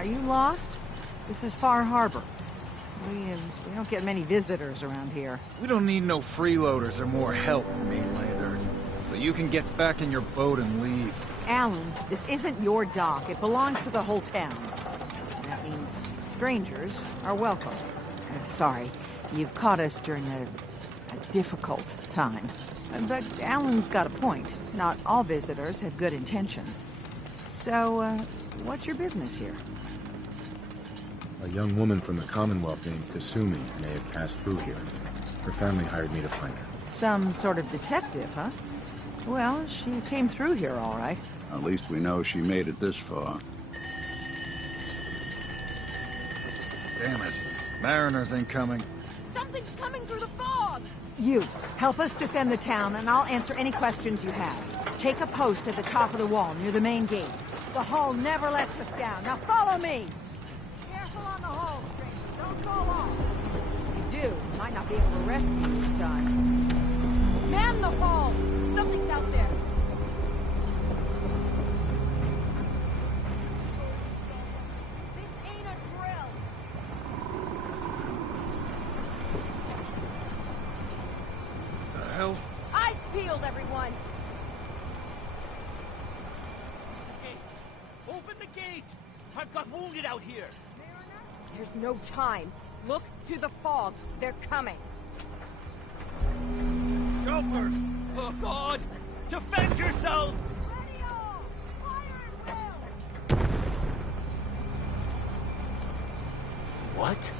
Are you lost? This is Far Harbor. We don't get many visitors around here. We don't need no freeloaders or more help, mainlander. So you can get back in your boat and leave. Alan, this isn't your dock. It belongs to the whole town. That means strangers are welcome. Sorry, you've caught us during a difficult time. But Alan's got a point. Not all visitors have good intentions. So, what's your business here? A young woman from the Commonwealth named Kasumi may have passed through here. Her family hired me to find her. Some sort of detective, huh? Well, she came through here all right. At least we know she made it this far. Damn it. Mariners ain't coming. Something's coming through the fog! You, help us defend the town, and I'll answer any questions you have. Take a post at the top of the wall, near the main gate. The hull never lets us down. Now follow me! Careful on the hull, strangers. Don't fall off. If you do, we might not be able to rescue you in time. Man the hull! Something's out there. This ain't a drill. The hell? Eyes peeled, everyone! Open the gate! I've got wounded out here! There's no time. Look to the fog. They're coming. Gulpers! Oh God! Defend yourselves! Ready all! Fire at will! What?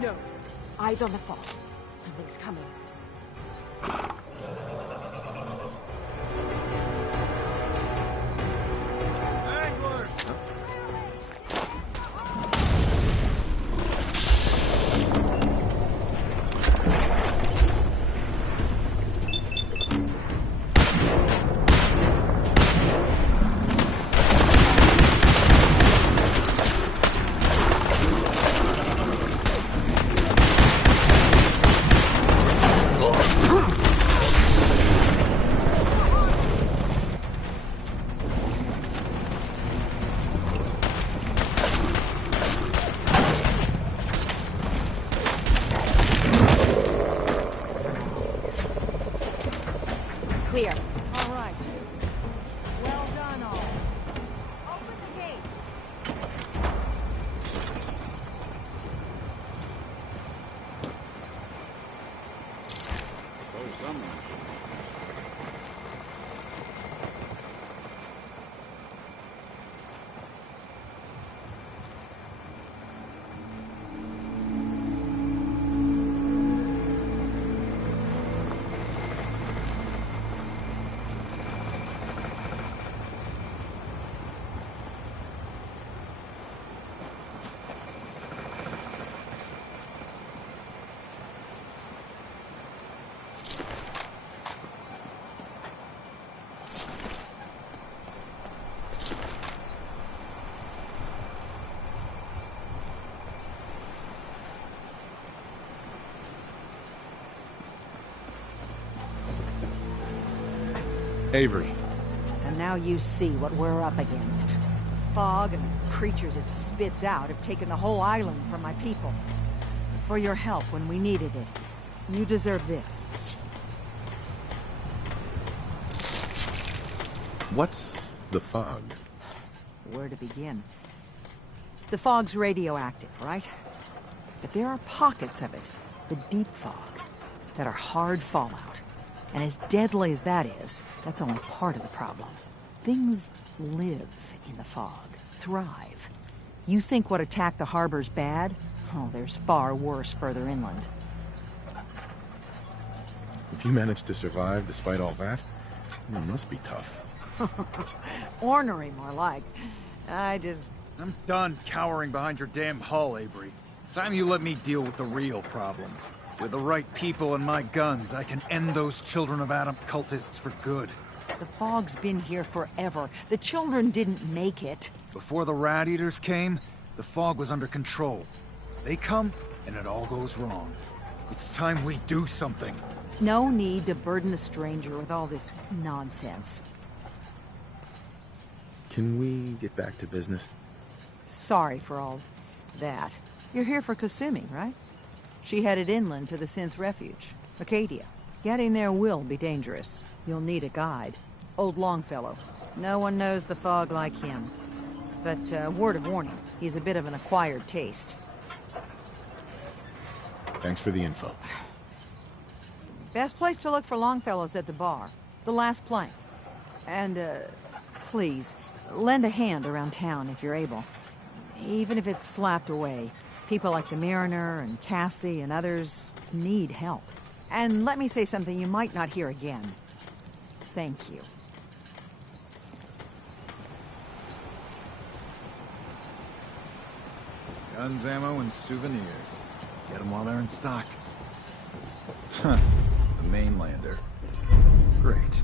No. Eyes on the fog. Something's coming. Anglers! Clear. All right. Well done, all. Open the gate. Suppose someone. Avery. And now you see what we're up against. The fog and the creatures it spits out have taken the whole island from my people. For your help when we needed it, you deserve this. What's the fog? Where to begin? The fog's radioactive, right? But there are pockets of it, the deep fog, that are hard fallout. And as deadly as that is, that's only part of the problem. things live in the fog, thrive. You think what attacked the harbor's bad? Oh, there's far worse further inland. If you managed to survive despite all that, it must be tough. Ornery, more like. I'm done cowering behind your damn hull, Avery. Time you let me deal with the real problem. With the right people and my guns, I can end those Children of Adam cultists for good. The fog's been here forever. The children didn't make it. Before the Rat Eaters came, the fog was under control. They come, and it all goes wrong. It's time we do something. No need to burden the stranger with all this nonsense. Can we get back to business? Sorry for all that. You're here for Kasumi, right? She headed inland to the Synth Refuge, Acadia. Getting there will be dangerous. You'll need a guide. Old Longfellow. No one knows the fog like him. But, word of warning, he's a bit of an acquired taste. Thanks for the info. Best place to look for Longfellow's at the bar. The last plank. And, please, lend a hand around town if you're able. Even if it's slapped away. People like the Mariner and Cassie and others need help. And let me say something you might not hear again. Thank you. Guns, ammo, and souvenirs. Get them while they're in stock. Huh. The mainlander. Great.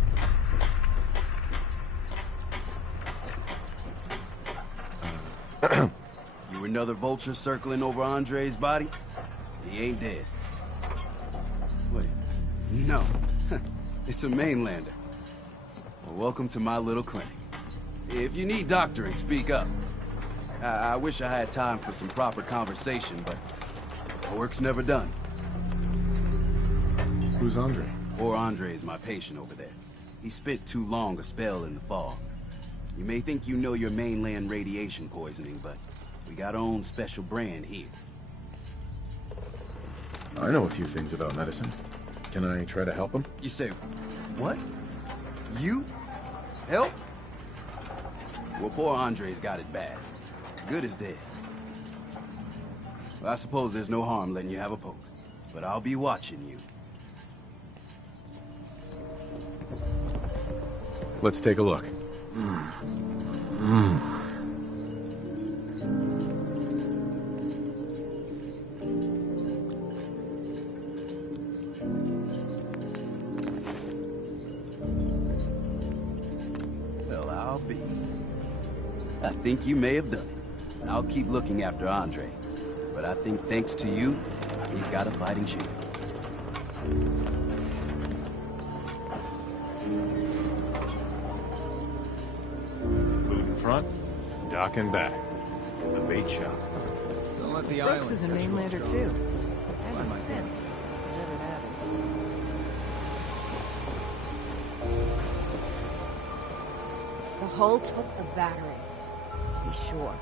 You another vulture circling over Andre's body? He ain't dead. Wait. No. It's a mainlander. Well, welcome to my little clinic. If you need doctoring, speak up. I wish I had time for some proper conversation, but work's never done. Who's Andre? Poor Andre is my patient over there. He spent too long a spell in the fog. You may think you know your mainland radiation poisoning, but we got our own special brand here. I know a few things about medicine. Can I try to help him? You say, what? You? Help? Well, poor Andre's got it bad. Good as dead. Well, I suppose there's no harm letting you have a poke, but I'll be watching you. Let's take a look. Well, I'll be. I think you may have done it. I'll keep looking after Andre, but I think thanks to you, he's got a fighting chance. Food in front, dock and back. The bait shop. Don't let the Brooks island is a catch you off mainlander guard. too. And Why a am I synth, doing this? whatever that is. The hull took the battering, to be sure.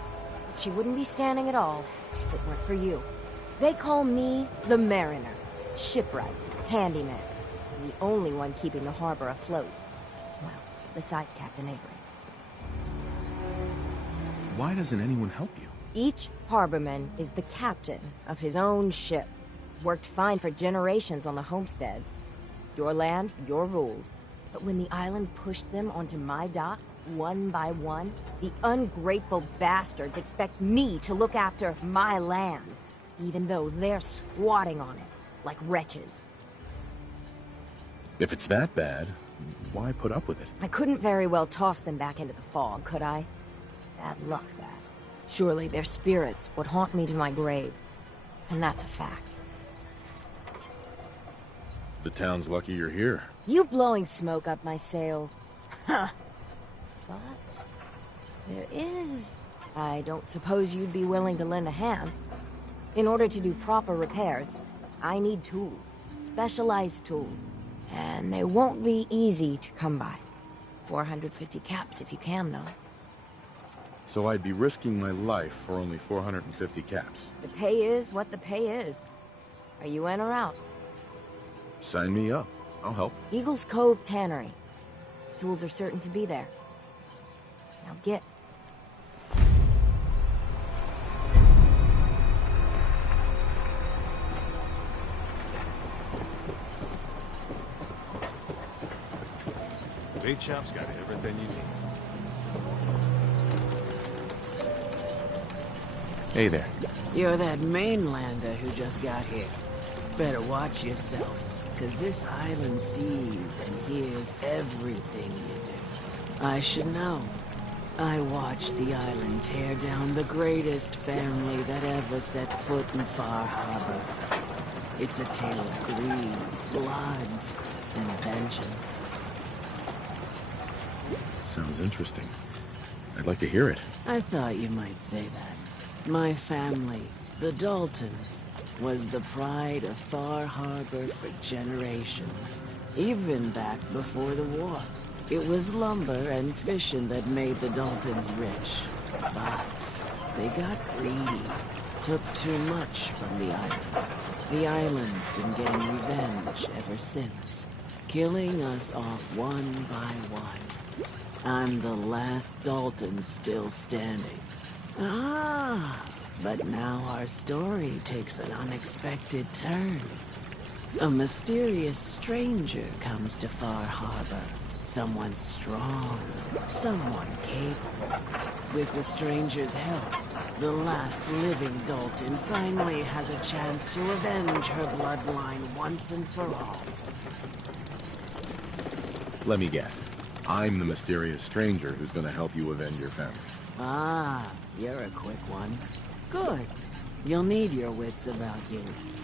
But she wouldn't be standing at all if it weren't for you. They call me the Mariner, shipwright, handyman, the only one keeping the harbor afloat. Well, beside Captain Avery. Why doesn't anyone help you? Each harborman is the captain of his own ship. Worked fine for generations on the homesteads. Your land, your rules. But when the island pushed them onto my dock, one by one, the ungrateful bastards expect me to look after my land, even though they're squatting on it, like wretches. If it's that bad, why put up with it? I couldn't very well toss them back into the fog, could I? Bad luck, that. Surely their spirits would haunt me to my grave. And that's a fact. The town's lucky you're here. You blowing smoke up my sails. Huh. But there is... I don't suppose you'd be willing to lend a hand. In order to do proper repairs, I need tools. Specialized tools. And they won't be easy to come by. 450 caps if you can, though. So I'd be risking my life for only 450 caps. The pay is what the pay is. Are you in or out? Sign me up. I'll help. Eagle's Cove Tannery. Tools are certain to be there. Now get. Bait shop's got everything you need. Hey there. You're that mainlander who just got here. Better watch yourself, because this island sees and hears everything you do. I should know. I watched the island tear down the greatest family that ever set foot in Far Harbor. It's a tale of greed, bloods, and vengeance. Sounds interesting. I'd like to hear it. I thought you might say that. My family, the Daltons, was the pride of Far Harbor for generations, even back before the war. It was lumber and fishing that made the Daltons rich. But they got greedy, took too much from the island. The island's been getting revenge ever since, killing us off one by one. I'm the last Dalton still standing. Ah, but now our story takes an unexpected turn. A mysterious stranger comes to Far Harbor. Someone strong, someone capable. With the stranger's help, the last living Dalton finally has a chance to avenge her bloodline once and for all. Let me guess. I'm the mysterious stranger who's gonna help you avenge your family. Ah, you're a quick one. Good. You'll need your wits about you,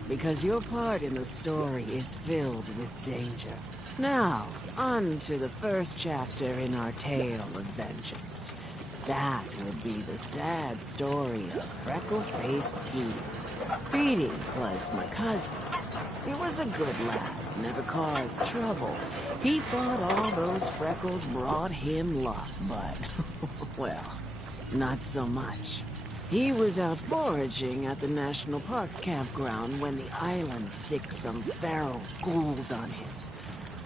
because your part in the story is filled with danger. Now, on to the first chapter in our tale of vengeance. That would be the sad story of freckle-faced Petey. Petey was my cousin. He was a good lad, never caused trouble. He thought all those freckles brought him luck, but, well, not so much. He was out foraging at the National Park campground when the island sicked some feral ghouls on him.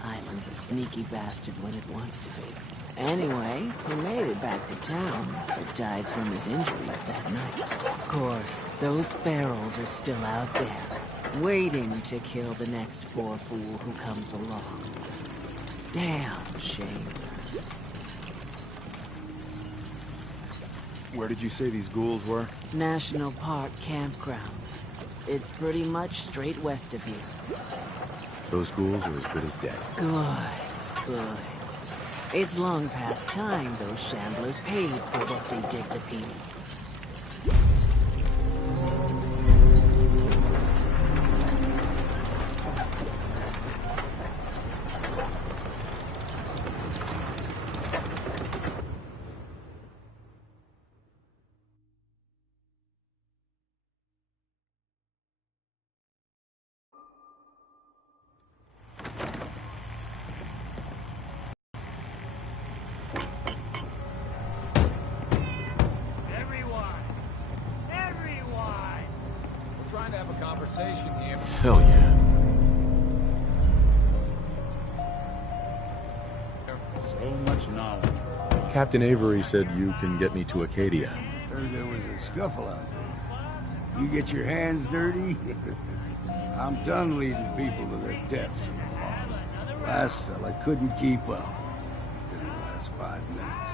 Island's a sneaky bastard when it wants to be. Anyway, he made it back to town, but died from his injuries that night. Of course, those ferals are still out there, waiting to kill the next poor fool who comes along. Damn shame. Where did you say these ghouls were? National Park campground. It's pretty much straight west of here. Those ghouls are as good as dead. Good, good. It's long past time those shamblers paid for what they did to Petey. Here. Hell yeah. So much knowledge was there. Captain Avery said you can get me to Acadia. Heard there was a scuffle out there. You get your hands dirty? I'm done leading people to their deaths in the farm. Last fella couldn't keep up. Didn't last 5 minutes.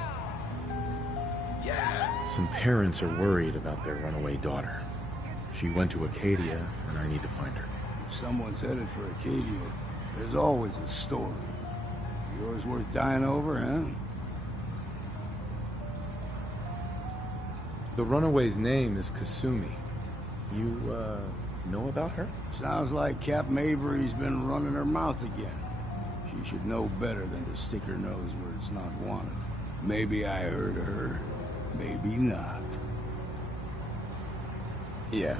Some parents are worried about their runaway daughter. She went to Acadia, and I need to find her. If someone's headed for Acadia, there's always a story. Yours worth dying over, huh? The runaway's name is Kasumi. You, know about her? Sounds like Captain Avery's been running her mouth again. She should know better than to stick her nose where it's not wanted. Maybe I heard of her, maybe not. Yeah.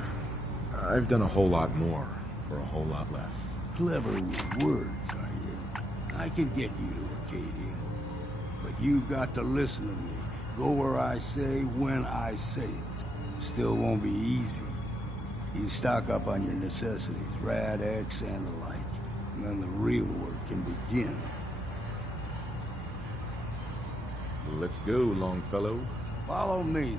I've done a whole lot more for a whole lot less. Clever with words, are you? I can get you to Acadia. But you've got to listen to me. Go where I say, when I say it. Still won't be easy. You stock up on your necessities, Rad-X and the like. And then the real work can begin. Let's go, Longfellow. Follow me.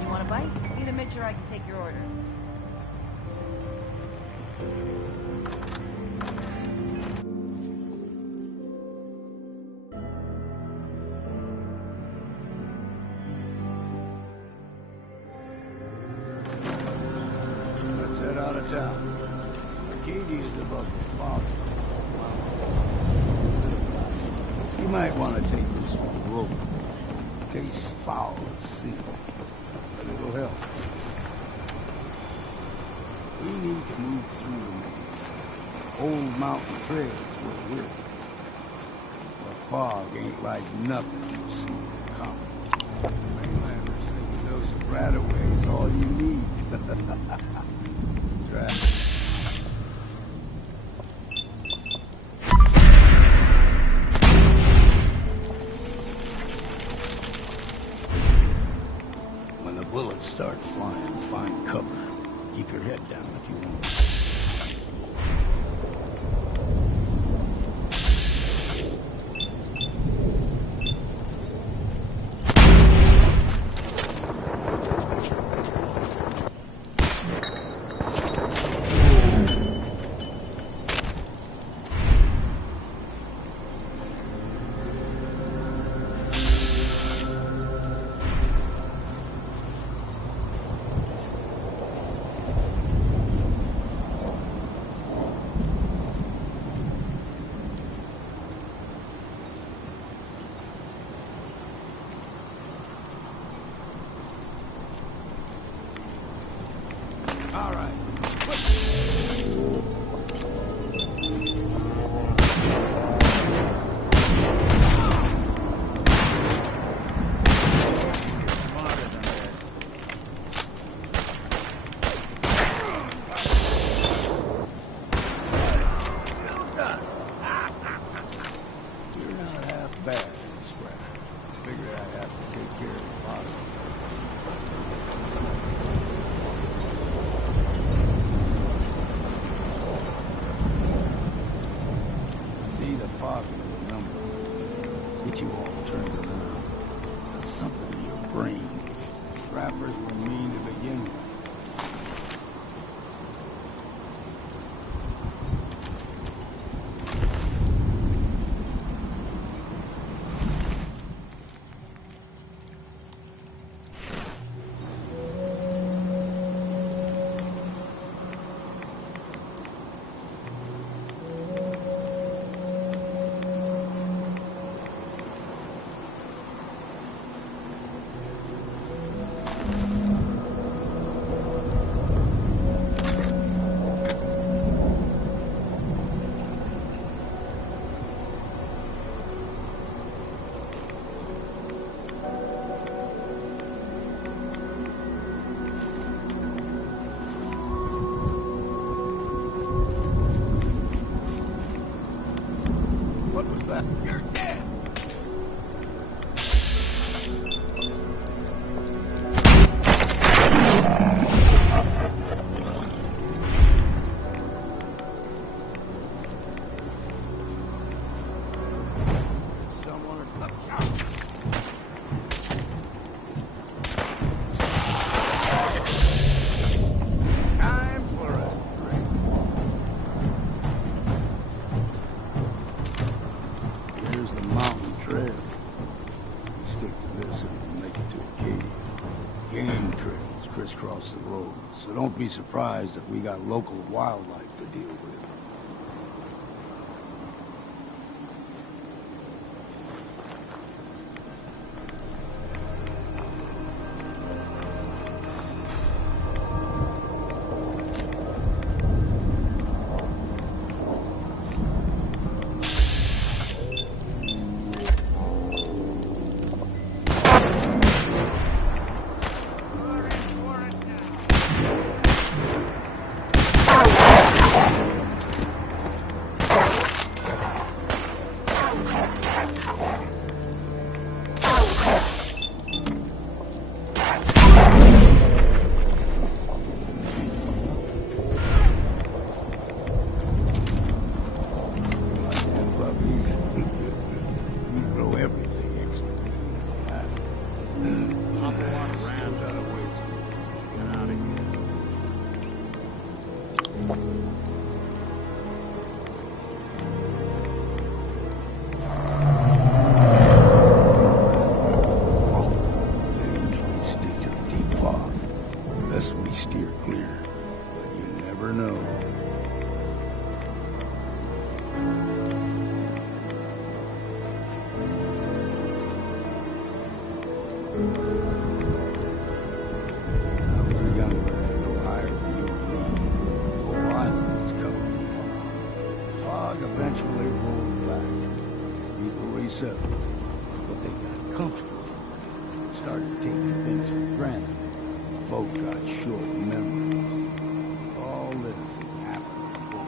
You want a bite? Need to make sure I can take your order. Let's head out of town. Arcadia is above the fog. You might want to take this for the road. In case foul at sea. But it'll help. We need to move through the old mountain trails where we're. The fog ain't like nothing you've seen come. Mainlanders think those Bradaways all you need. Right. When the bullets start flying, find cover. Keep your head down if you want. All right. You're not half bad, Scrap. Figured I'd have to take care of the bottom. The fog is a number. Get you all turned around. There's something in your brain. Rappers were mean to begin with. What was that? You're dead! Someone time for a drink. Here's the mountain trail. Stick to this and we'll make it to Acadia. Game trails crisscross the road, so don't be surprised if we got local wildlife to deal with. settled. But they got comfortable. Started taking things for granted. Folk got short memories. All this has happened before.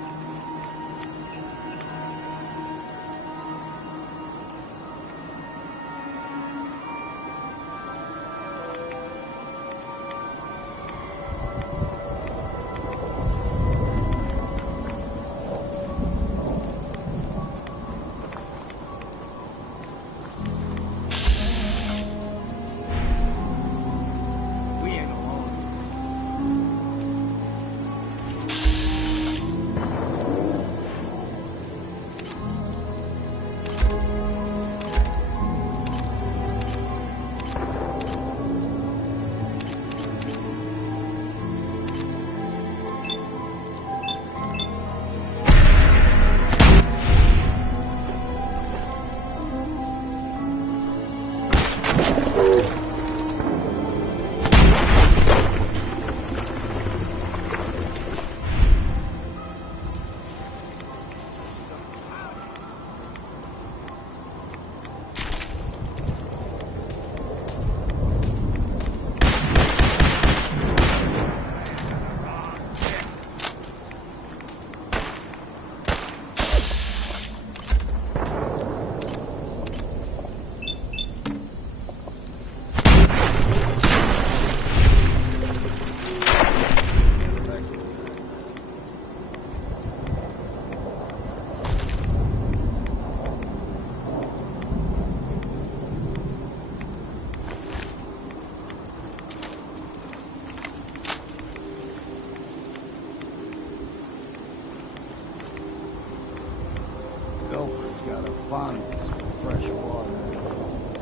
Got a fondness for fresh water.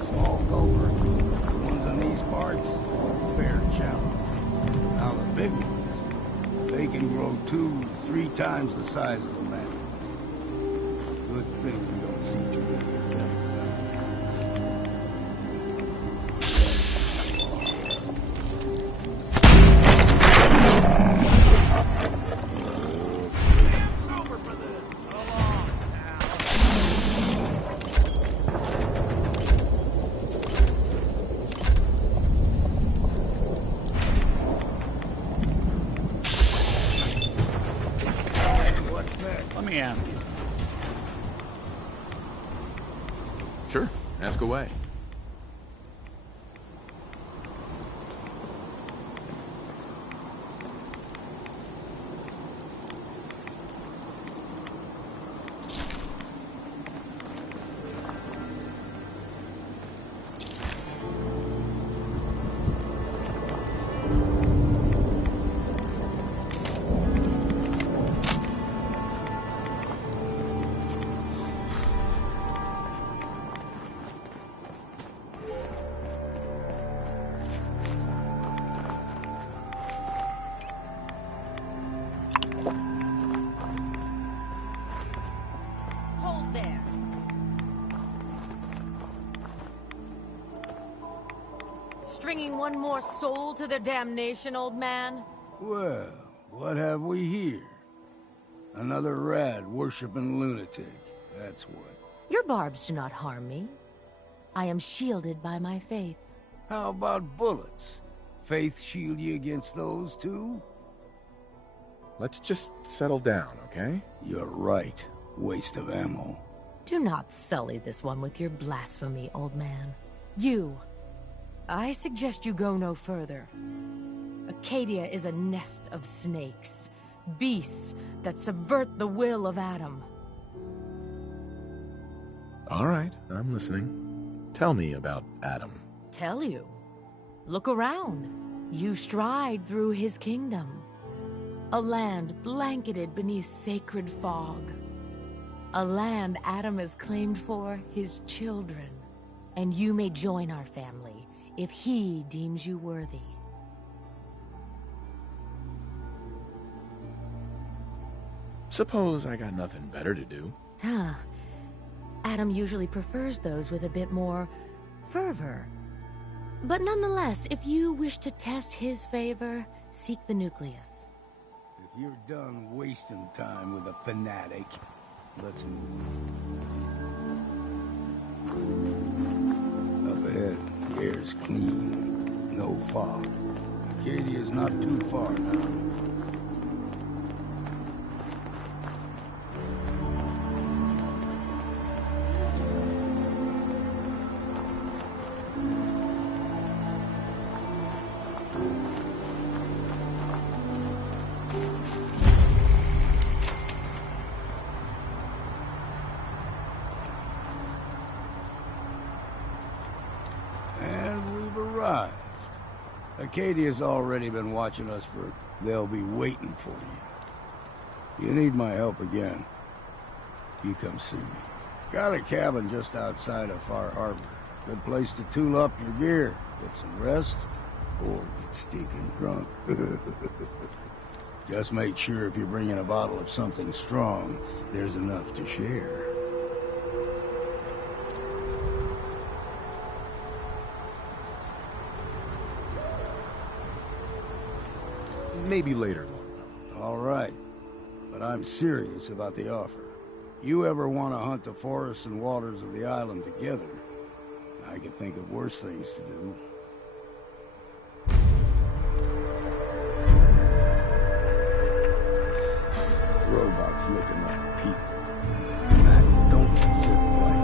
Small gulper, the ones on these parts, is a fair challenge. Now the big ones, they can grow 2-3 times the size of a man. Good thing we don't see too many of them. Sure, ask away. Stringing one more soul to their damnation, old man? Well, what have we here? Another rad worshipping lunatic, that's what. Your barbs do not harm me. I am shielded by my faith. How about bullets? Faith shield you against those too? Let's just settle down, okay? You're right. Waste of ammo. Do not sully this one with your blasphemy, old man. You. I suggest you go no further. Acadia is a nest of snakes. Beasts that subvert the will of Adam. All right, I'm listening. Tell me about Adam. Tell you. Look around. You stride through his kingdom. A land blanketed beneath sacred fog. A land Adam has claimed for his children. And you may join our family if he deems you worthy. Suppose I got nothing better to do. Huh. Adam usually prefers those with a bit more fervor. But nonetheless, if you wish to test his favor, seek the nucleus. If you're done wasting time with a fanatic, let's move. Up ahead, the air's clean. No fog. Acadia's not too far now. Acadia's already been watching us for... They'll be waiting for you. You need my help again. You come see me. Got a cabin just outside of Far Harbor. Good place to tool up your gear, get some rest, or get stinking drunk. Just make sure if you're bringing a bottle of something strong, there's enough to share. Maybe later. All right. But I'm serious about the offer. You ever want to hunt the forests and waters of the island together, I can think of worse things to do. Robots looking like people. That don't sit right.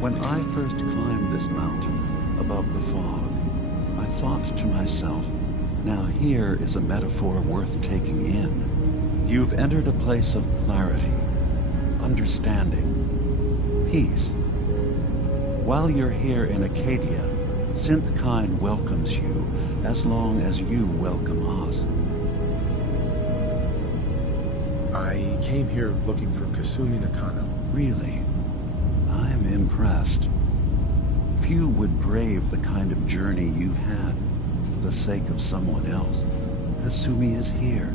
When I first climbed this mountain above the fog, I thought to myself, now here is a metaphor worth taking in. You've entered a place of clarity, understanding, peace. While you're here in Acadia, Synthkind welcomes you as long as you welcome us. I came here looking for Kasumi Nakano. Really? I'm impressed. Few would brave the kind of journey you've had for the sake of someone else. Kasumi is here.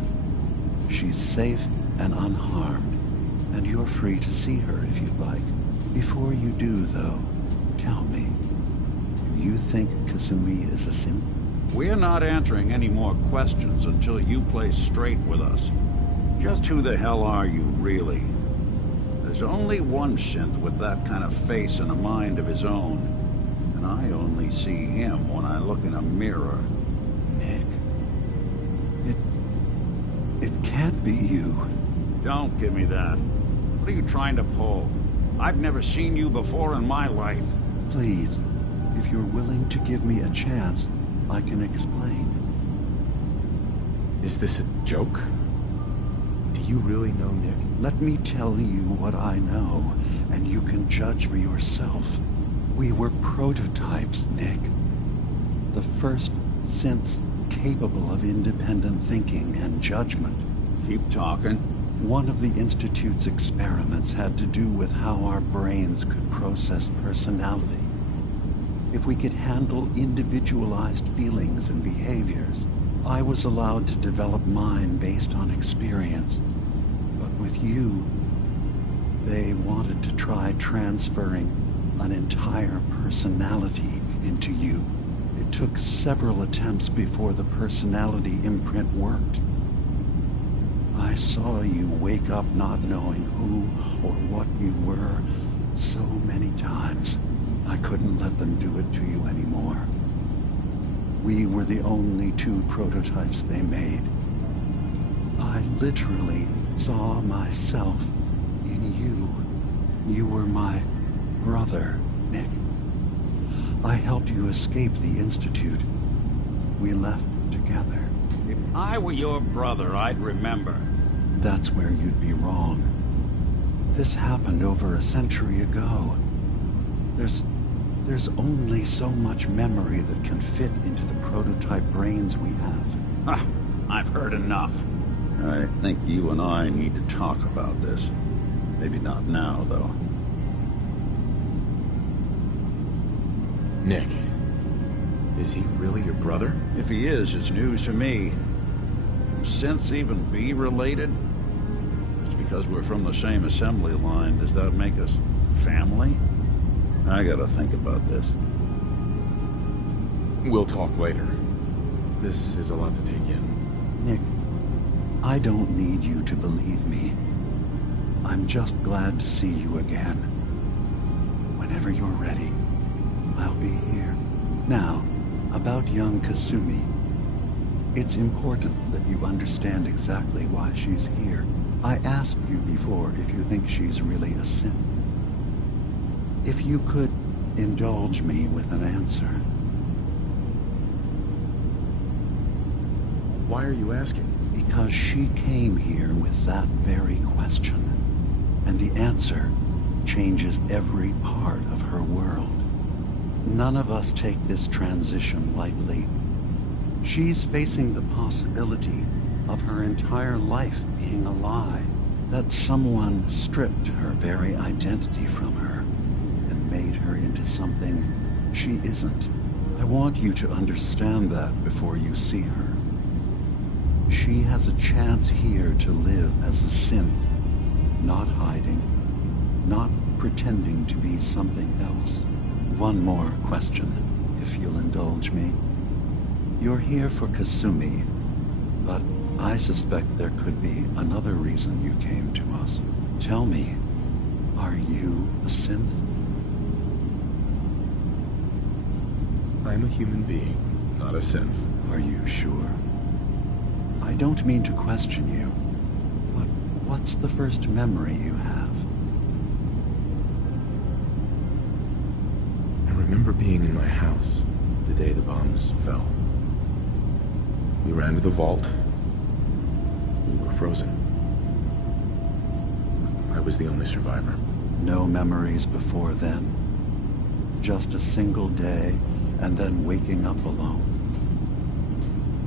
She's safe and unharmed, and you're free to see her if you'd like. Before you do, though, tell me, do you think Kasumi is a synth? We're not answering any more questions until you play straight with us. Just who the hell are you, really? There's only one synth with that kind of face and a mind of his own. And I only see him when I look in a mirror. Nick. It can't be you. Don't give me that. What are you trying to pull? I've never seen you before in my life. Please, if you're willing to give me a chance, I can explain. Is this a joke? Do you really know Nick? Let me tell you what I know, and you can judge for yourself. We were prototypes, Nick. The first synths capable of independent thinking and judgment. Keep talking. One of the Institute's experiments had to do with how our brains could process personality. If we could handle individualized feelings and behaviors, I was allowed to develop mine based on experience. But with you, they wanted to try transferring an entire personality into you. It took several attempts before the personality imprint worked. I saw you wake up not knowing who or what you were so many times. I couldn't let them do it to you anymore. We were the only two prototypes they made. I literally saw myself in you. You were my brother, Nick. I helped you escape the Institute. We left together. If I were your brother, I'd remember. That's where you'd be wrong. This happened over a century ago. There's only so much memory that can fit into the prototype brains we have. I've heard enough. I think you and I need to talk about this. Maybe not now, though. Nick, is he really your brother? If he is, it's news to me. Can synths even be related? Just because we're from the same assembly line, does that make us family? I gotta think about this. We'll talk later. This is a lot to take in. Nick, I don't need you to believe me. I'm just glad to see you again. Whenever you're ready, I'll be here. Now, about young Kasumi. It's important that you understand exactly why she's here. I asked you before if you think she's really a synth. If you could indulge me with an answer. Why are you asking? Because she came here with that very question. And the answer changes every part of her world. None of us take this transition lightly. She's facing the possibility of her entire life being a lie. That someone stripped her very identity from her and made her into something she isn't. I want you to understand that before you see her. She has a chance here to live as a synth, not hiding, not pretending to be something else. One more question, if you'll indulge me. You're here for Kasumi, but I suspect there could be another reason you came to us. Tell me, are you a synth? I'm a human being, not a synth. Are you sure? I don't mean to question you, but what's the first memory you have? I remember being in my house the day the bombs fell. We ran to the vault. We were frozen. I was the only survivor. No memories before then? Just a single day, and then waking up alone?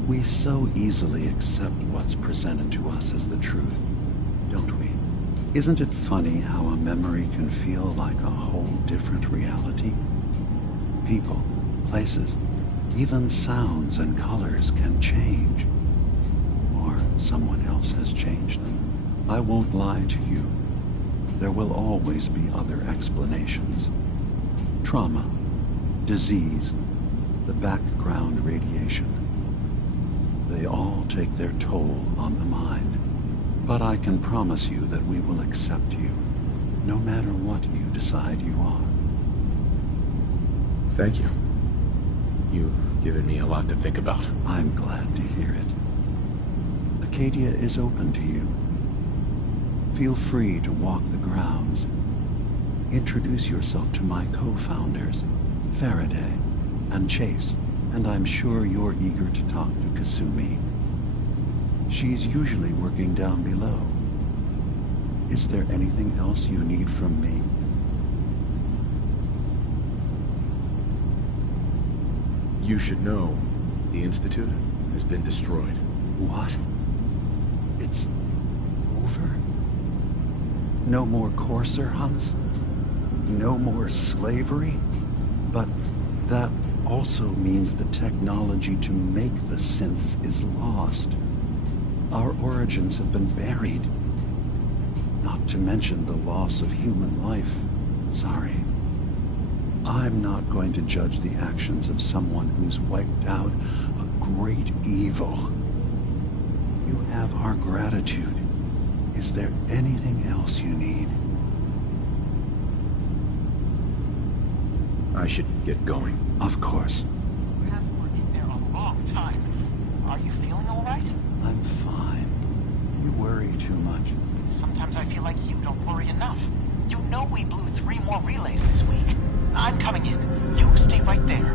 We so easily accept what's presented to us as the truth, don't we? Isn't it funny how a memory can feel like a whole different reality? People, places, even sounds and colors can change. Or someone else has changed them. I won't lie to you. There will always be other explanations. Trauma, disease, the background radiation. They all take their toll on the mind. But I can promise you that we will accept you, no matter what you decide you are. Thank you. You've given me a lot to think about. I'm glad to hear it. Acadia is open to you. Feel free to walk the grounds. Introduce yourself to my co-founders, Faraday and Chase, and I'm sure you're eager to talk to Kasumi. She's usually working down below. Is there anything else you need from me? You should know, the Institute has been destroyed. What? It's over? No more courser hunts? No more slavery? But that also means the technology to make the synths is lost. Our origins have been buried. Not to mention the loss of human life. Sorry. I'm not going to judge the actions of someone who's wiped out a great evil. You have our gratitude. Is there anything else you need? I should get going. Of course. Perhaps we're in there a long time. Are you feeling all right? I'm fine. You worry too much. Sometimes I feel like you don't worry enough. You know we blew 3 more relays this week. I'm coming in. You stay right there.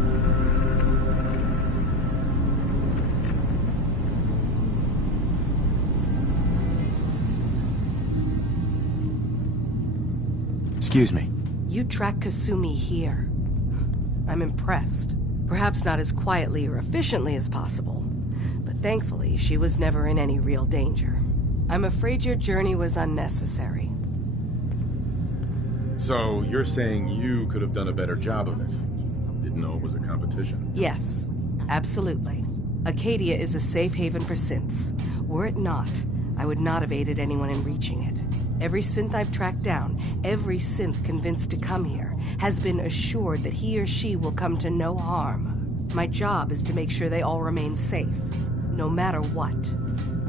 Excuse me. You track Kasumi here. I'm impressed. Perhaps not as quietly or efficiently as possible, but thankfully she was never in any real danger. I'm afraid your journey was unnecessary. So, you're saying you could have done a better job of it? Didn't know it was a competition? Yes, absolutely. Acadia is a safe haven for synths. Were it not, I would not have aided anyone in reaching it. Every synth I've tracked down, every synth convinced to come here, has been assured that he or she will come to no harm. My job is to make sure they all remain safe, no matter what.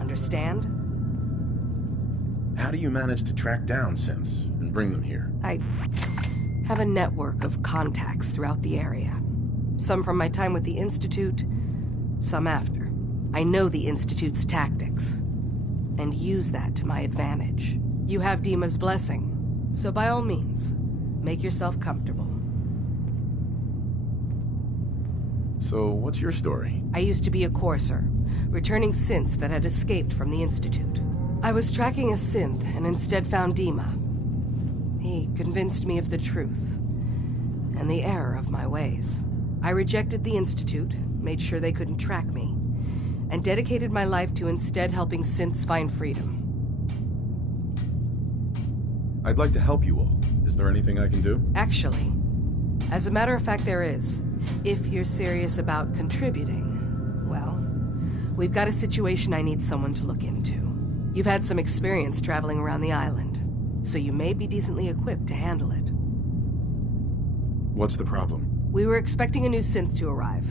Understand? How do you manage to track down synths and bring them here? I have a network of contacts throughout the area. Some from my time with the Institute, some after. I know the Institute's tactics, and use that to my advantage. You have Dima's blessing, so by all means, make yourself comfortable. So, what's your story? I used to be a courser, returning synths that had escaped from the Institute. I was tracking a synth and instead found Dima. He convinced me of the truth and the error of my ways. I rejected the Institute, made sure they couldn't track me, and dedicated my life to instead helping synths find freedom. I'd like to help you all. Is there anything I can do? Actually, as a matter of fact, there is. If you're serious about contributing, well, we've got a situation I need someone to look into. You've had some experience traveling around the island, so you may be decently equipped to handle it. What's the problem? We were expecting a new synth to arrive,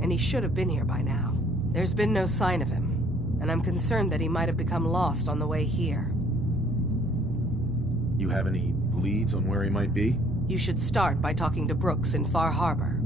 and he should have been here by now. There's been no sign of him, and I'm concerned that he might have become lost on the way here. You have any leads on where he might be? You should start by talking to Brooks in Far Harbor.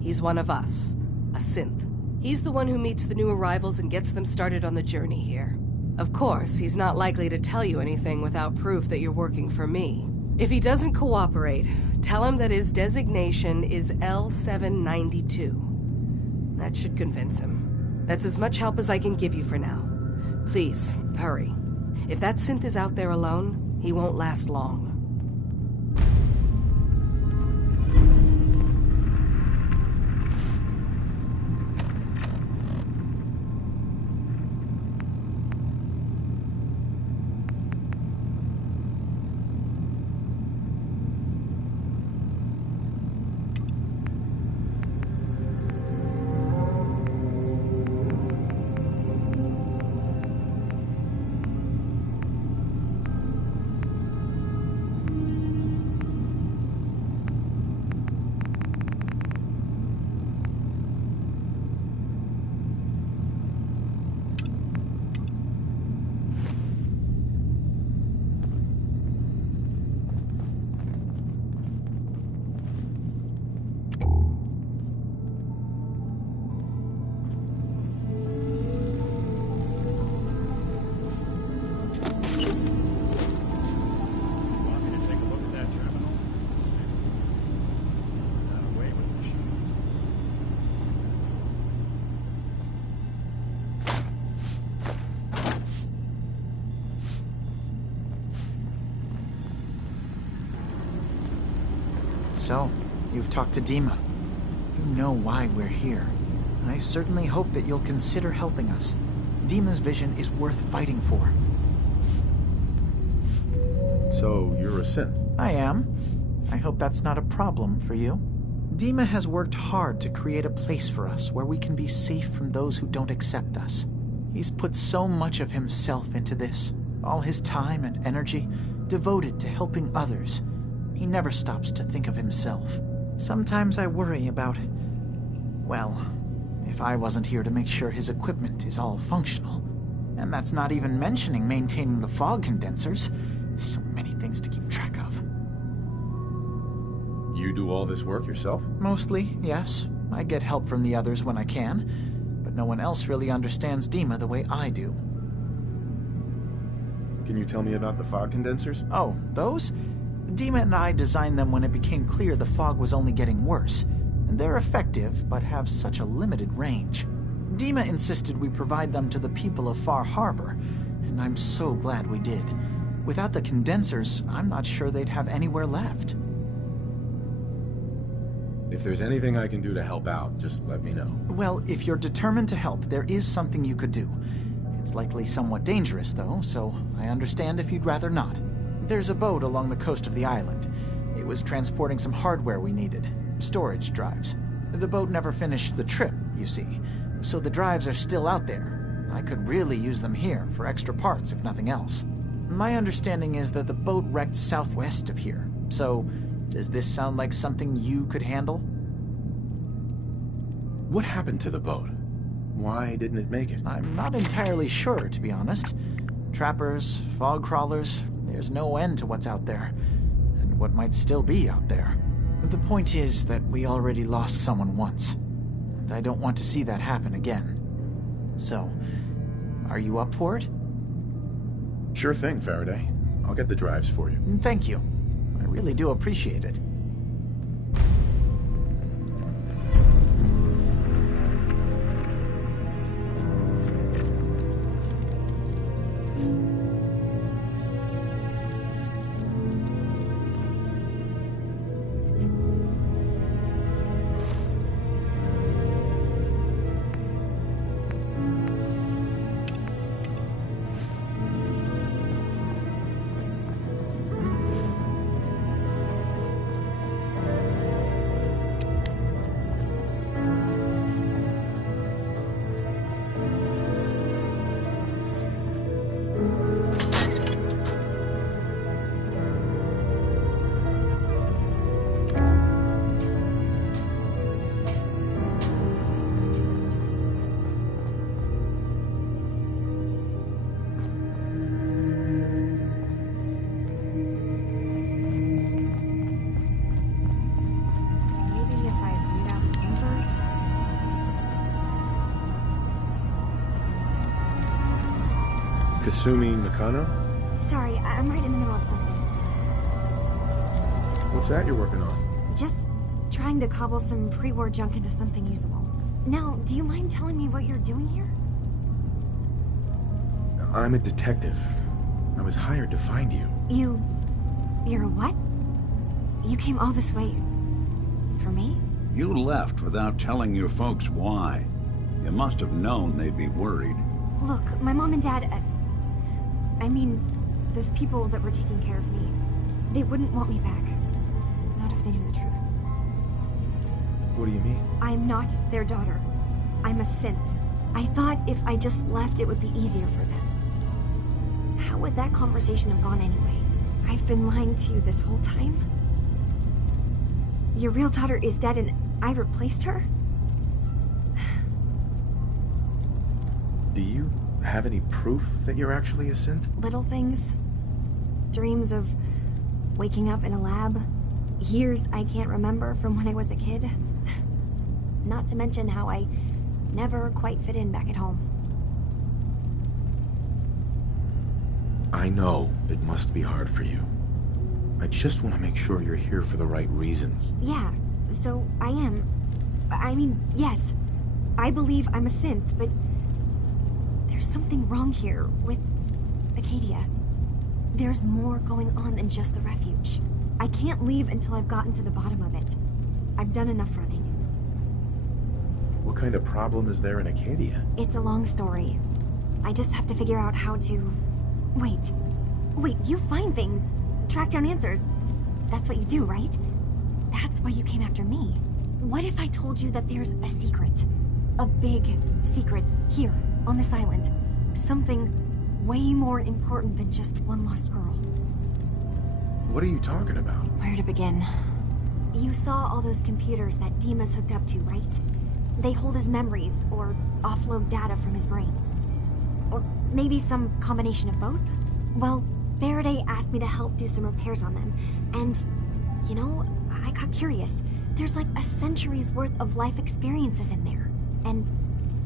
He's one of us, a synth. He's the one who meets the new arrivals and gets them started on the journey here. Of course, he's not likely to tell you anything without proof that you're working for me. If he doesn't cooperate, tell him that his designation is L792. That should convince him. That's as much help as I can give you for now. Please, hurry. If that synth is out there alone, he won't last long. So, you've talked to Dima. You know why we're here. I certainly hope that you'll consider helping us. Dima's vision is worth fighting for. So, you're a synth? I am. I hope that's not a problem for you. Dima has worked hard to create a place for us where we can be safe from those who don't accept us. He's put so much of himself into this, all his time and energy devoted to helping others. He never stops to think of himself. Sometimes I worry about, well, if I wasn't here to make sure his equipment is all functional. And that's not even mentioning maintaining the fog condensers. So many things to keep track of. You do all this work yourself? Mostly, yes. I get help from the others when I can, but no one else really understands Dima the way I do. Can you tell me about the fog condensers? Oh, those? Dima and I designed them when it became clear the fog was only getting worse. They're effective, but have such a limited range. Dima insisted we provide them to the people of Far Harbor, and I'm so glad we did. Without the condensers, I'm not sure they'd have anywhere left. If there's anything I can do to help out, just let me know. Well, if you're determined to help, there is something you could do. It's likely somewhat dangerous, though, so I understand if you'd rather not. There's a boat along the coast of the island. It was transporting some hardware we needed. Storage drives. The boat never finished the trip, you see, so the drives are still out there. I could really use them here for extra parts, if nothing else. My understanding is that the boat wrecked southwest of here, so does this sound like something you could handle? What happened to the boat? Why didn't it make it? I'm not entirely sure, to be honest. Trappers, fog crawlers, there's no end to what's out there, and what might still be out there. The point is that we already lost someone once, and I don't want to see that happen again. So, are you up for it? Sure thing, Faraday. I'll get the drives for you. Thank you. I really do appreciate it. Kasumi Nakano? Sorry, I'm right in the middle of something. What's that you're working on? Just trying to cobble some pre-war junk into something usable. Now, do you mind telling me what you're doing here? I'm a detective. I was hired to find you. You're a what? You came all this way for me? You left without telling your folks why. You must have known they'd be worried. Look, my mom and dad... I mean, those people that were taking care of me, they wouldn't want me back. Not if they knew the truth. What do you mean? I'm not their daughter. I'm a synth. I thought if I just left, it would be easier for them. How would that conversation have gone anyway? I've been lying to you this whole time? Your real daughter is dead and I replaced her? Do you have any proof that you're actually a synth? Little things. Dreams of waking up in a lab. Years I can't remember from when I was a kid. Not to mention how I never quite fit in back at home. I know it must be hard for you. I just want to make sure you're here for the right reasons. Yeah, so I am. I mean, yes. I believe I'm a synth, but there's something wrong here with Acadia. There's more going on than just the refuge. I can't leave until I've gotten to the bottom of it. I've done enough running. What kind of problem is there in Acadia? It's a long story. I just have to figure out how to... Wait, you find things. Track down answers. That's what you do, right? That's why you came after me. What if I told you that there's a secret? A big secret here, on this island. Something way more important than just one lost girl. What are you talking about? Where to begin? You saw all those computers that Dima's hooked up to, right? They hold his memories, or offload data from his brain. Or maybe some combination of both? Well, Faraday asked me to help do some repairs on them, and, you know, I got curious. There's like a century's worth of life experiences in there. And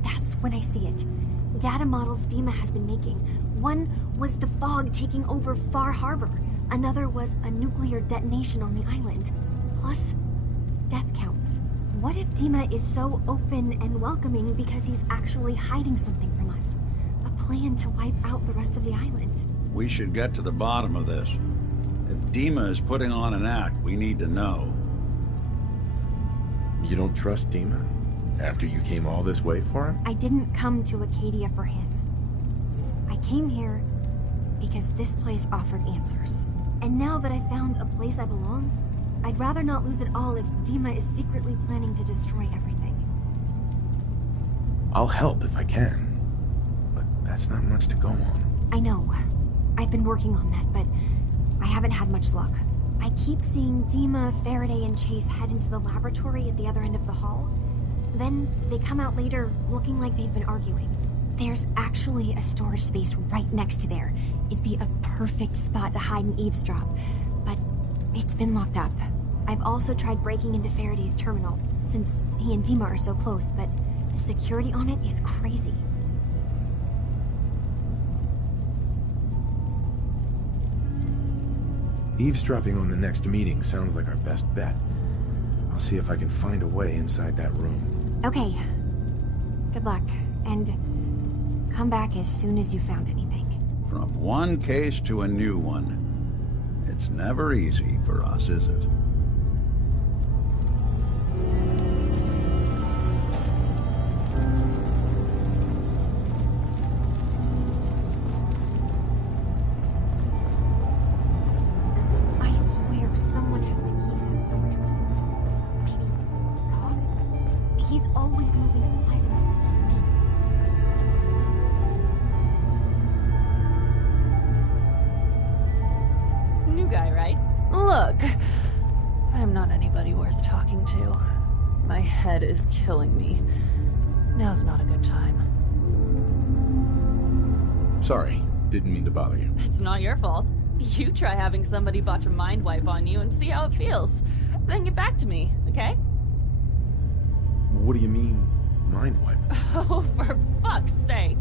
that's when I see it. Data models Dima has been making. One was the fog taking over Far Harbor. Another was a nuclear detonation on the island. Plus, death counts. What if Dima is so open and welcoming because he's actually hiding something from us? A plan to wipe out the rest of the island. We should get to the bottom of this. If Dima is putting on an act, we need to know. You don't trust Dima? After you came all this way for him? I didn't come to Acadia for him. I came here because this place offered answers. And now that I found a place I belong, I'd rather not lose it all if Dima is secretly planning to destroy everything. I'll help if I can. But that's not much to go on. I know. I've been working on that, but I haven't had much luck. I keep seeing Dima, Faraday, and Chase head into the laboratory at the other end of the hall. Then they come out later looking like they've been arguing. There's actually a storage space right next to there. It'd be a perfect spot to hide and eavesdrop, but it's been locked up. I've also tried breaking into Faraday's terminal, since he and Dima are so close, but the security on it is crazy. Eavesdropping on the next meeting sounds like our best bet. I'll see if I can find a way inside that room. Okay. Good luck, and come back as soon as you found anything. From one case to a new one. It's never easy for us, is it? I swear someone has the key to that storage room. Maybe Cog? He's always moving supplies around as they come in. New guy, right? Look, I'm not anybody worth talking to. My head is killing me. Now's not a good time. Sorry, didn't mean to bother you. It's not your fault. You try having somebody botch a mind wipe on you and see how it feels. Then get back to me, okay? What do you mean, mind wipe? Oh, for fuck's sake.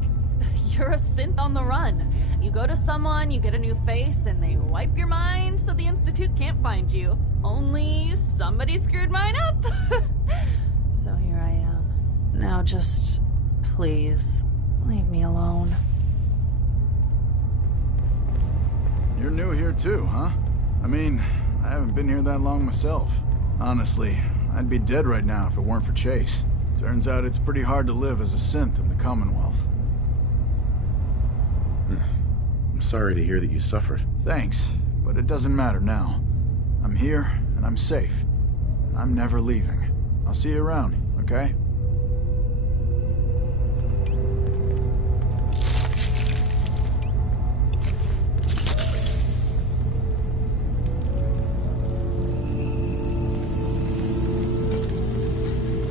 You're a synth on the run. You go to someone, you get a new face, and they wipe your mind so the Institute can't find you. Only somebody screwed mine up. So here I am. Now just, please, leave me alone. You're new here too, huh? I mean, I haven't been here that long myself. Honestly, I'd be dead right now if it weren't for Chase. Turns out it's pretty hard to live as a synth in the Commonwealth. I'm sorry to hear that you suffered. Thanks, but it doesn't matter now. I'm here, and I'm safe. And I'm never leaving. I'll see you around, okay?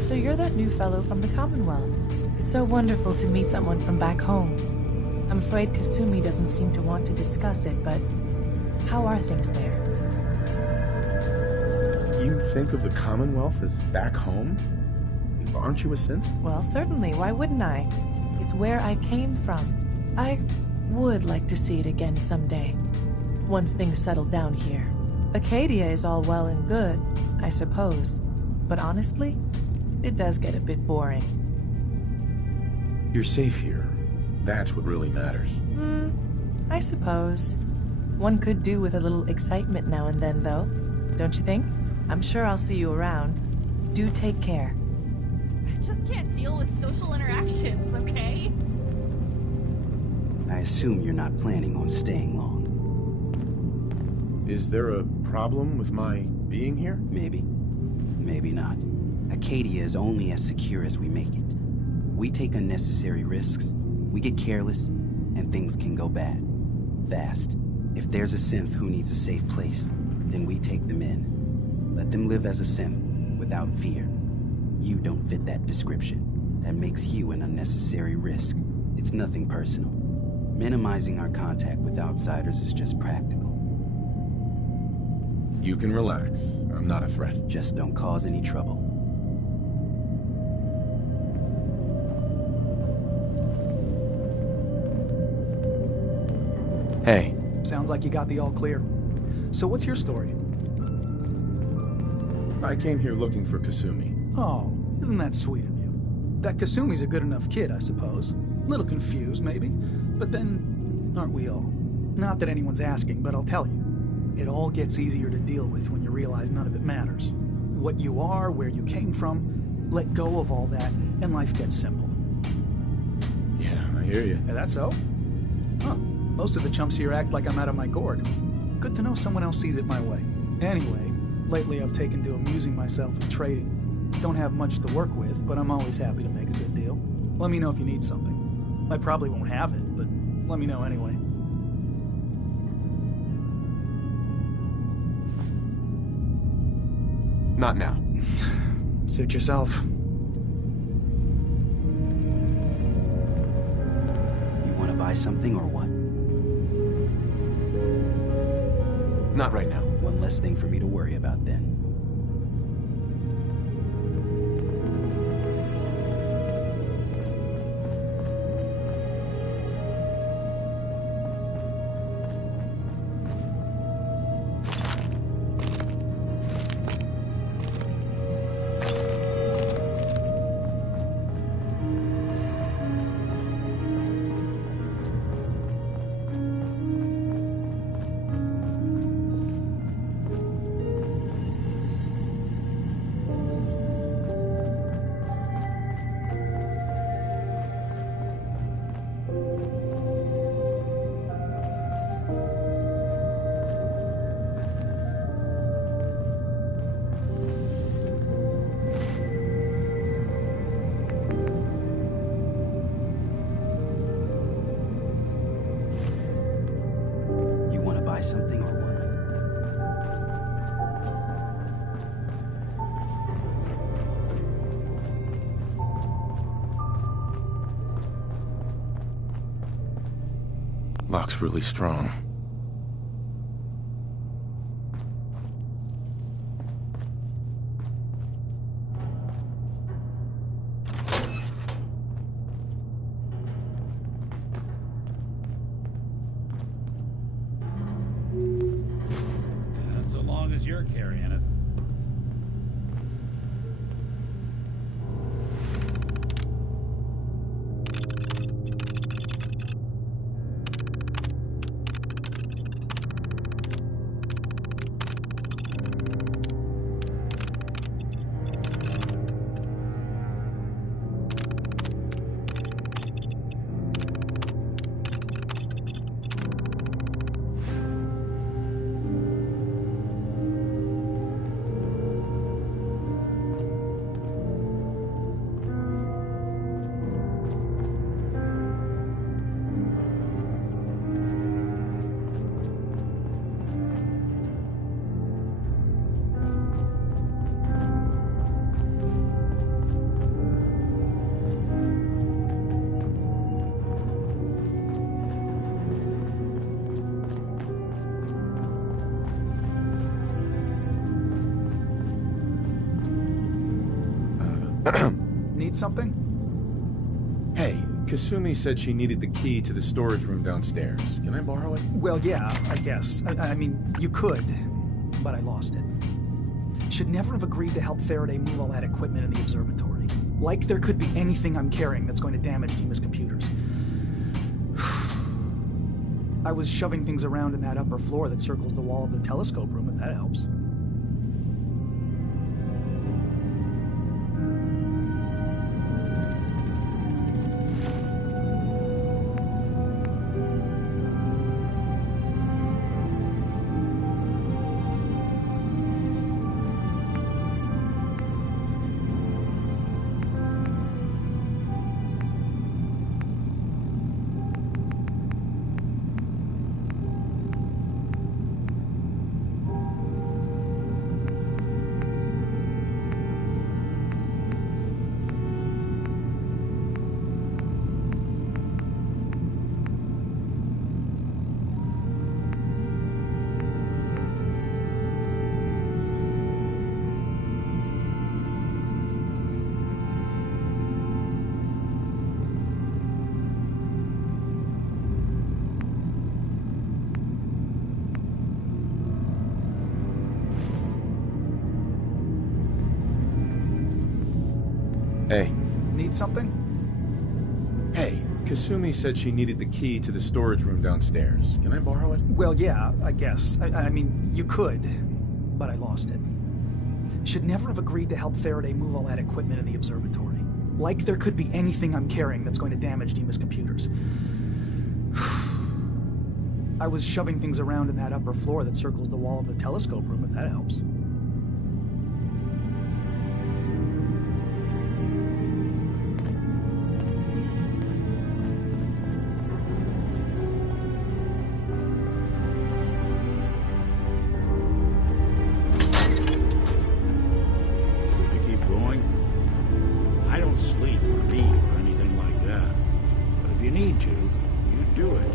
So you're that new fellow from the Commonwealth. It's so wonderful to meet someone from back home. I'm afraid Kasumi doesn't seem to want to discuss it, but how are things there? You think of the Commonwealth as back home? Aren't you a synth? Well, certainly. Why wouldn't I? It's where I came from. I would like to see it again someday, once things settle down here. Acadia is all well and good, I suppose, but honestly, it does get a bit boring. You're safe here. That's what really matters. I suppose. One could do with a little excitement now and then, though. don't you think? I'm sure I'll see you around. Do take care. I just can't deal with social interactions, okay? I assume you're not planning on staying long. Is there a problem with my being here? Maybe. Maybe not. Acadia is only as secure as we make it. We take unnecessary risks, we get careless, and things can go bad. Fast. If there's a synth who needs a safe place, then we take them in. Let them live as a synth, without fear. You don't fit that description. That makes you an unnecessary risk. It's nothing personal. Minimizing our contact with outsiders is just practical. You can relax. I'm not a threat. Just don't cause any trouble. Hey. Sounds like you got the all clear. So what's your story? I came here looking for Kasumi. Oh, isn't that sweet of you? That Kasumi's a good enough kid, I suppose. Little confused, maybe. But then, aren't we all? Not that anyone's asking, but I'll tell you. It all gets easier to deal with when you realize none of it matters. What you are, where you came from, let go of all that, and life gets simple. Yeah, I hear you. Is that so? Huh. Most of the chumps here act like I'm out of my gourd. Good to know someone else sees it my way. Anyway, lately I've taken to amusing myself with trading. Don't have much to work with, but I'm always happy to make a good deal. Let me know if you need something. I probably won't have it, but let me know anyway. Not now. Suit yourself. You want to buy something or what? Not right now. One less thing for me to worry about then. Something or what? Lock's really strong. You're carrying it. Need something? Hey, Kasumi said she needed the key to the storage room downstairs. Can I borrow it? Well, yeah, I guess. I mean, you could, but I lost it. Should never have agreed to help Faraday move all that equipment in the observatory. Like there could be anything I'm carrying that's going to damage Dima's computers. I was shoving things around in that upper floor that circles the wall of the telescope room, if that helps. Hey. Need something? Hey, Kasumi said she needed the key to the storage room downstairs. Can I borrow it? Well, yeah, I guess. I mean, you could, but I lost it. Should never have agreed to help Faraday move all that equipment in the observatory. Like there could be anything I'm carrying that's going to damage Dima's computers. I was shoving things around in that upper floor that circles the wall of the telescope room, if that helps. To keep going? I don't sleep or read or anything like that. But if you need to, you do it.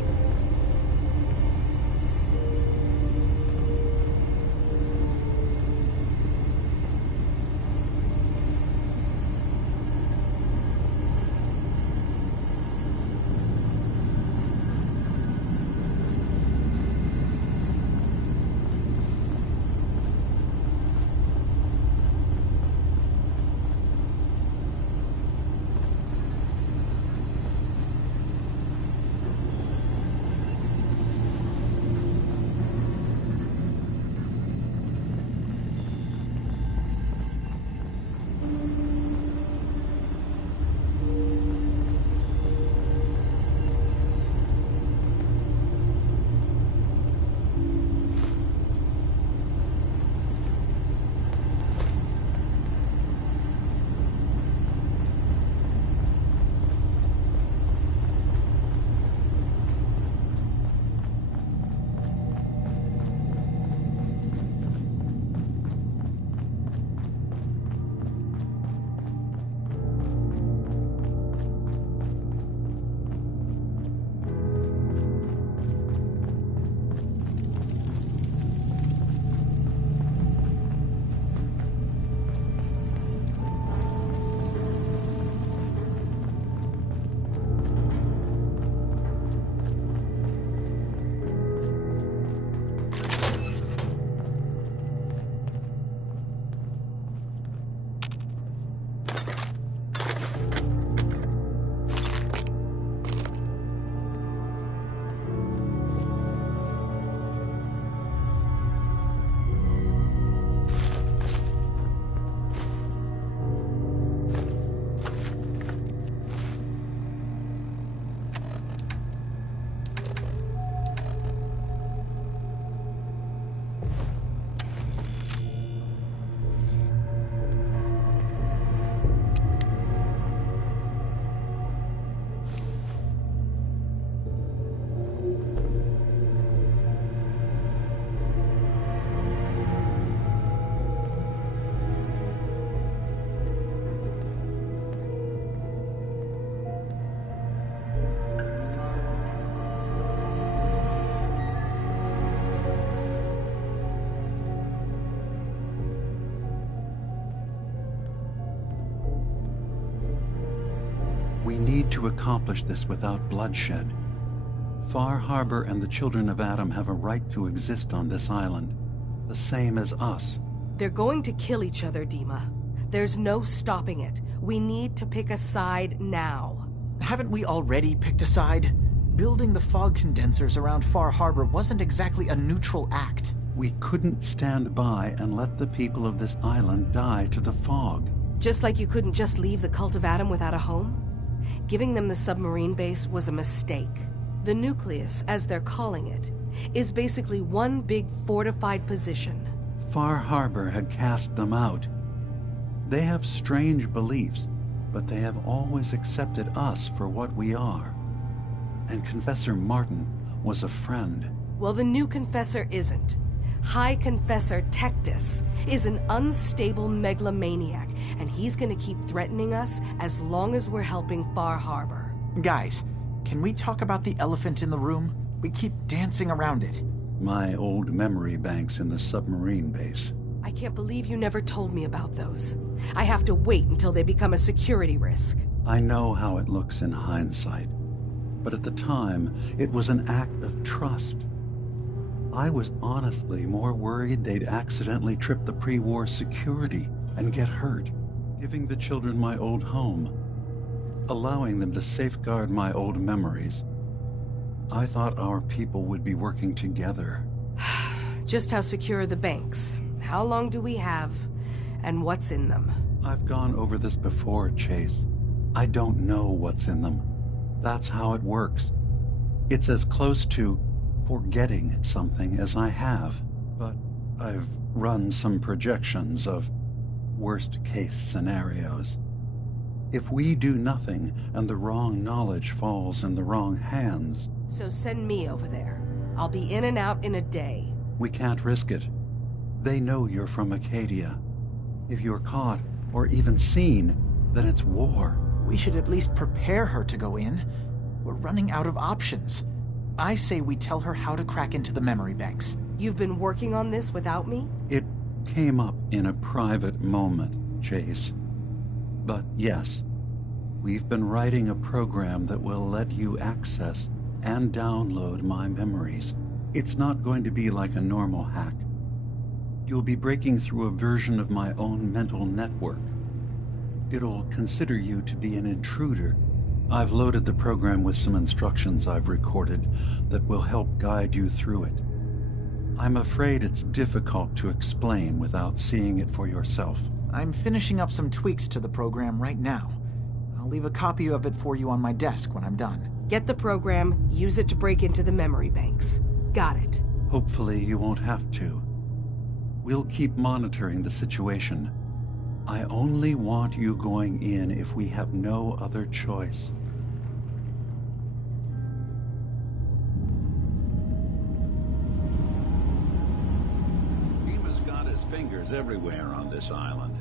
We need to accomplish this without bloodshed. Far Harbor and the children of Adam have a right to exist on this island, the same as us. They're going to kill each other, Dima. There's no stopping it. We need to pick a side now. Haven't we already picked a side? Building the fog condensers around Far Harbor wasn't exactly a neutral act. We couldn't stand by and let the people of this island die to the fog. Just like you couldn't just leave the Cult of Adam without a home? Giving them the submarine base was a mistake. The nucleus, as they're calling it, is basically one big fortified position. Far Harbor had cast them out. They have strange beliefs, but they have always accepted us for what we are. And Confessor Martin was a friend. Well, the new Confessor isn't. High Confessor Tectus is an unstable megalomaniac, and he's gonna keep threatening us as long as we're helping Far Harbor. Guys, can we talk about the elephant in the room? We keep dancing around it. My old memory banks in the submarine base. I can't believe you never told me about those. I have to wait until they become a security risk. I know how it looks in hindsight, but at the time, it was an act of trust. I was honestly more worried they'd accidentally trip the pre-war security and get hurt. giving the children my old home, allowing them to safeguard my old memories. I thought our people would be working together. Just how secure are the banks? How long do we have? And what's in them? I've gone over this before, Chase. I don't know what's in them. That's how it works. It's as close to forgetting something as I have. But I've run some projections of worst-case scenarios. If we do nothing and the wrong knowledge falls in the wrong hands... So send me over there. I'll be in and out in a day. We can't risk it. They know you're from Acadia. If you're caught, or even seen, then it's war. We should at least prepare her to go in. We're running out of options. I say we tell her how to crack into the memory banks. You've been working on this without me? It came up in a private moment, Chase. But yes, we've been writing a program that will let you access and download my memories. It's not going to be like a normal hack. You'll be breaking through a version of my own mental network. It'll consider you to be an intruder. I've loaded the program with some instructions I've recorded that will help guide you through it. I'm afraid it's difficult to explain without seeing it for yourself. I'm finishing up some tweaks to the program right now. I'll leave a copy of it for you on my desk when I'm done. Get the program, use it to break into the memory banks. Got it. Hopefully you won't have to. We'll keep monitoring the situation. I only want you going in if we have no other choice. Dima's got his fingers everywhere on this island.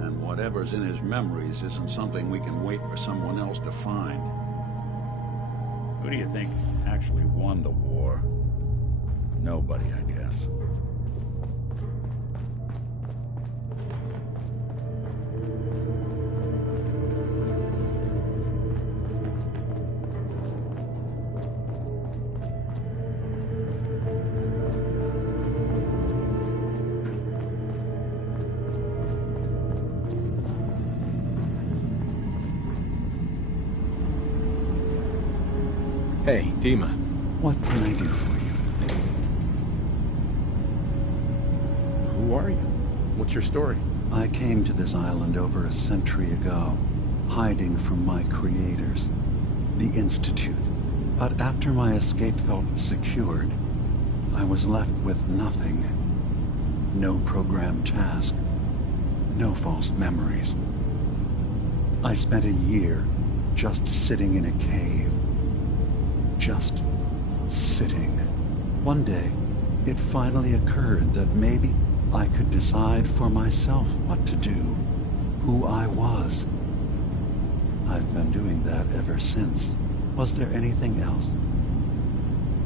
And whatever's in his memories isn't something we can wait for someone else to find. Who do you think actually won the war? Nobody, I guess. Hey, Dima. What can I do for you? Who are you? What's your story? I came to this island over a century ago, hiding from my creators, the Institute. But after my escape felt secured, I was left with nothing. No programmed task. No false memories. I spent a year just sitting in a cave. Just sitting. One day, it finally occurred that maybe I could decide for myself what to do, who I was. I've been doing that ever since. Was there anything else?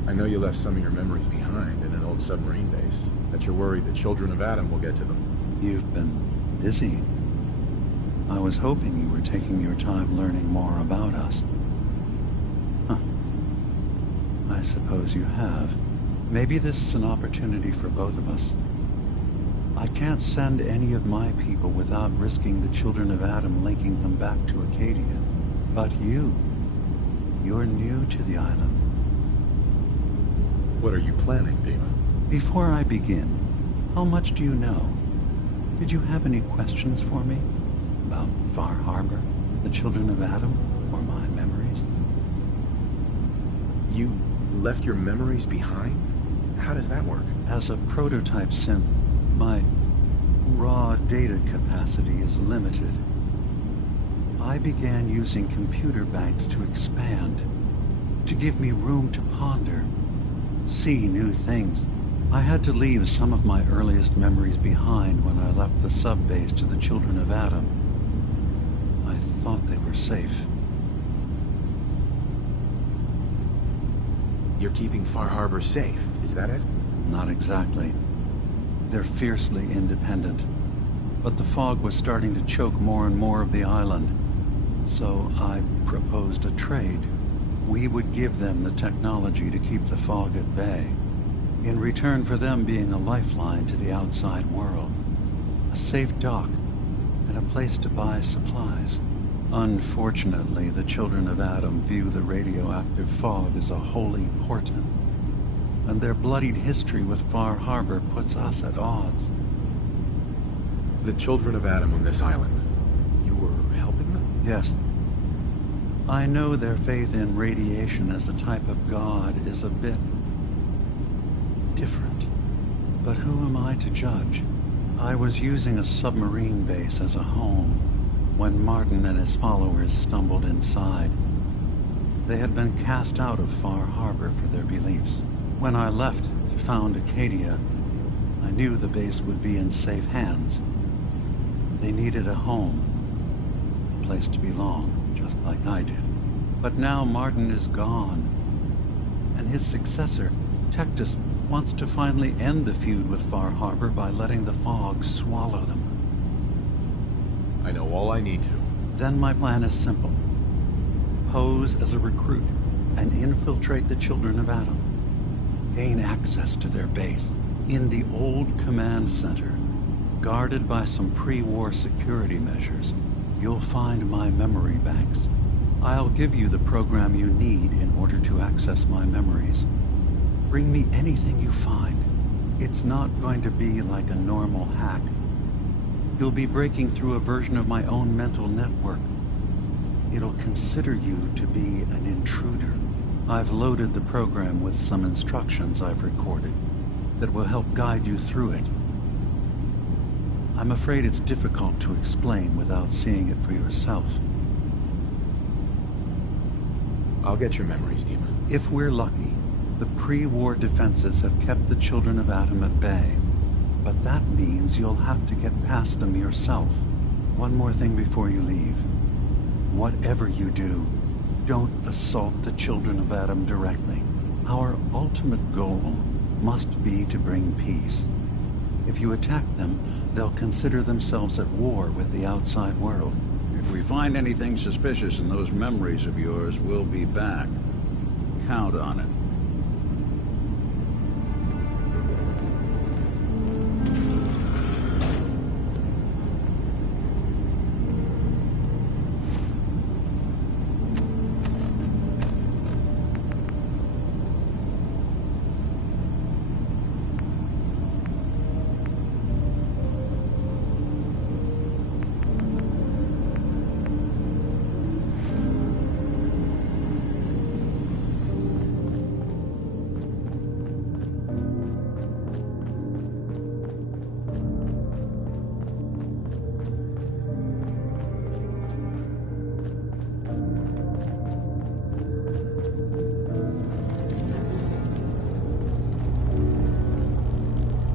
I know you left some of your memories behind in an old submarine base. That you're worried the children of Adam will get to them. You've been busy. I was hoping you were taking your time learning more about us. I suppose you have. Maybe this is an opportunity for both of us. I can't send any of my people without risking the children of Adam linking them back to Acadia. But you're new to the island. What are you planning, Dima? Before I begin, how much do you know? Did you have any questions for me? About Far Harbor, the children of Adam, or my memories? You left your memories behind? How does that work? As a prototype synth, my raw data capacity is limited. I began using computer banks to expand, to give me room to ponder, see new things. I had to leave some of my earliest memories behind when I left the sub-base to the children of Adam. I thought they were safe. You're keeping Far Harbor safe, is that it? Not exactly. They're fiercely independent. But the fog was starting to choke more and more of the island. So I proposed a trade. We would give them the technology to keep the fog at bay, in return for them being a lifeline to the outside world. A safe dock, and a place to buy supplies. Unfortunately, the children of Adam view the radioactive fog as a holy portent, and their bloodied history with Far Harbor puts us at odds. The children of Adam on this island, you were helping them? Yes. I know their faith in radiation as a type of god is a bit different. But who am I to judge? I was using a submarine base as a home when Martin and his followers stumbled inside. They had been cast out of Far Harbor for their beliefs. When I left to found Acadia, I knew the base would be in safe hands. They needed a home, a place to belong, just like I did. But now Martin is gone, and his successor, Tectus, wants to finally end the feud with Far Harbor by letting the fog swallow them. I know all I need to. Then my plan is simple. Pose as a recruit and infiltrate the children of Adam. Gain access to their base in the old command center. Guarded by some pre-war security measures, you'll find my memory banks. I'll give you the program you need in order to access my memories. Bring me anything you find. It's not going to be like a normal hack. You'll be breaking through a version of my own mental network. It'll consider you to be an intruder. I've loaded the program with some instructions I've recorded that will help guide you through it. I'm afraid it's difficult to explain without seeing it for yourself. I'll get your memories, Dima. If we're lucky, the pre-war defenses have kept the children of Adam at bay. But that means you'll have to get past them yourself. One more thing before you leave. Whatever you do, don't assault the children of Adam directly. Our ultimate goal must be to bring peace. If you attack them, they'll consider themselves at war with the outside world. If we find anything suspicious in those memories of yours, we'll be back. Count on it.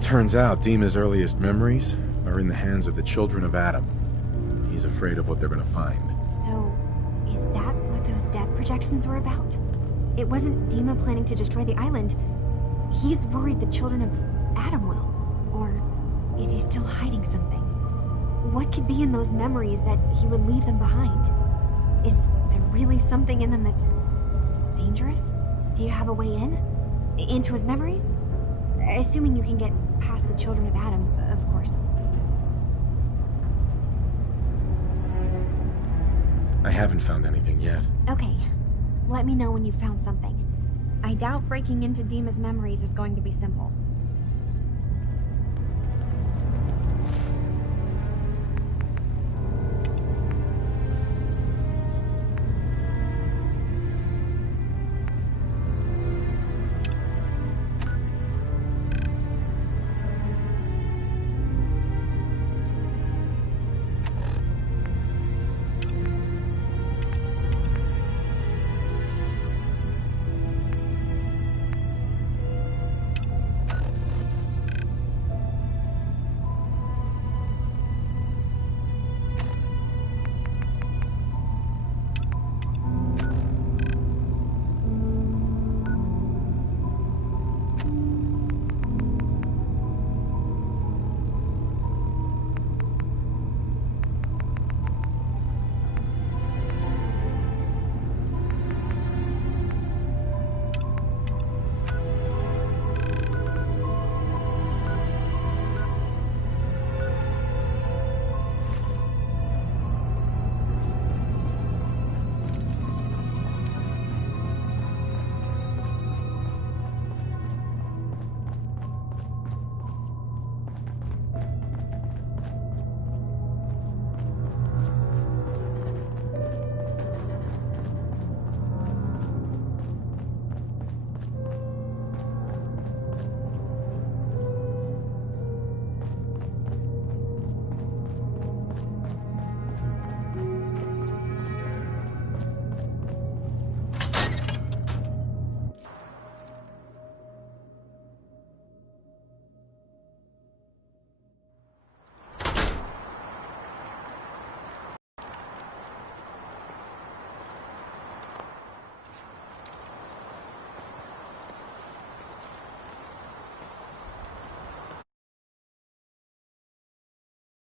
Turns out Dima's earliest memories are in the hands of the children of Adam. He's afraid of what they're gonna find. So, is that what those death projections were about? It wasn't Dima planning to destroy the island. He's worried the children of Adam will. Or is he still hiding something? What could be in those memories that he would leave them behind? Is there really something in them that's dangerous? Do you have a way in? Into his memories? Assuming you can get past the children of Adam, of course. I haven't found anything yet. Okay. Let me know when you've found something. I doubt breaking into Dima's memories is going to be simple.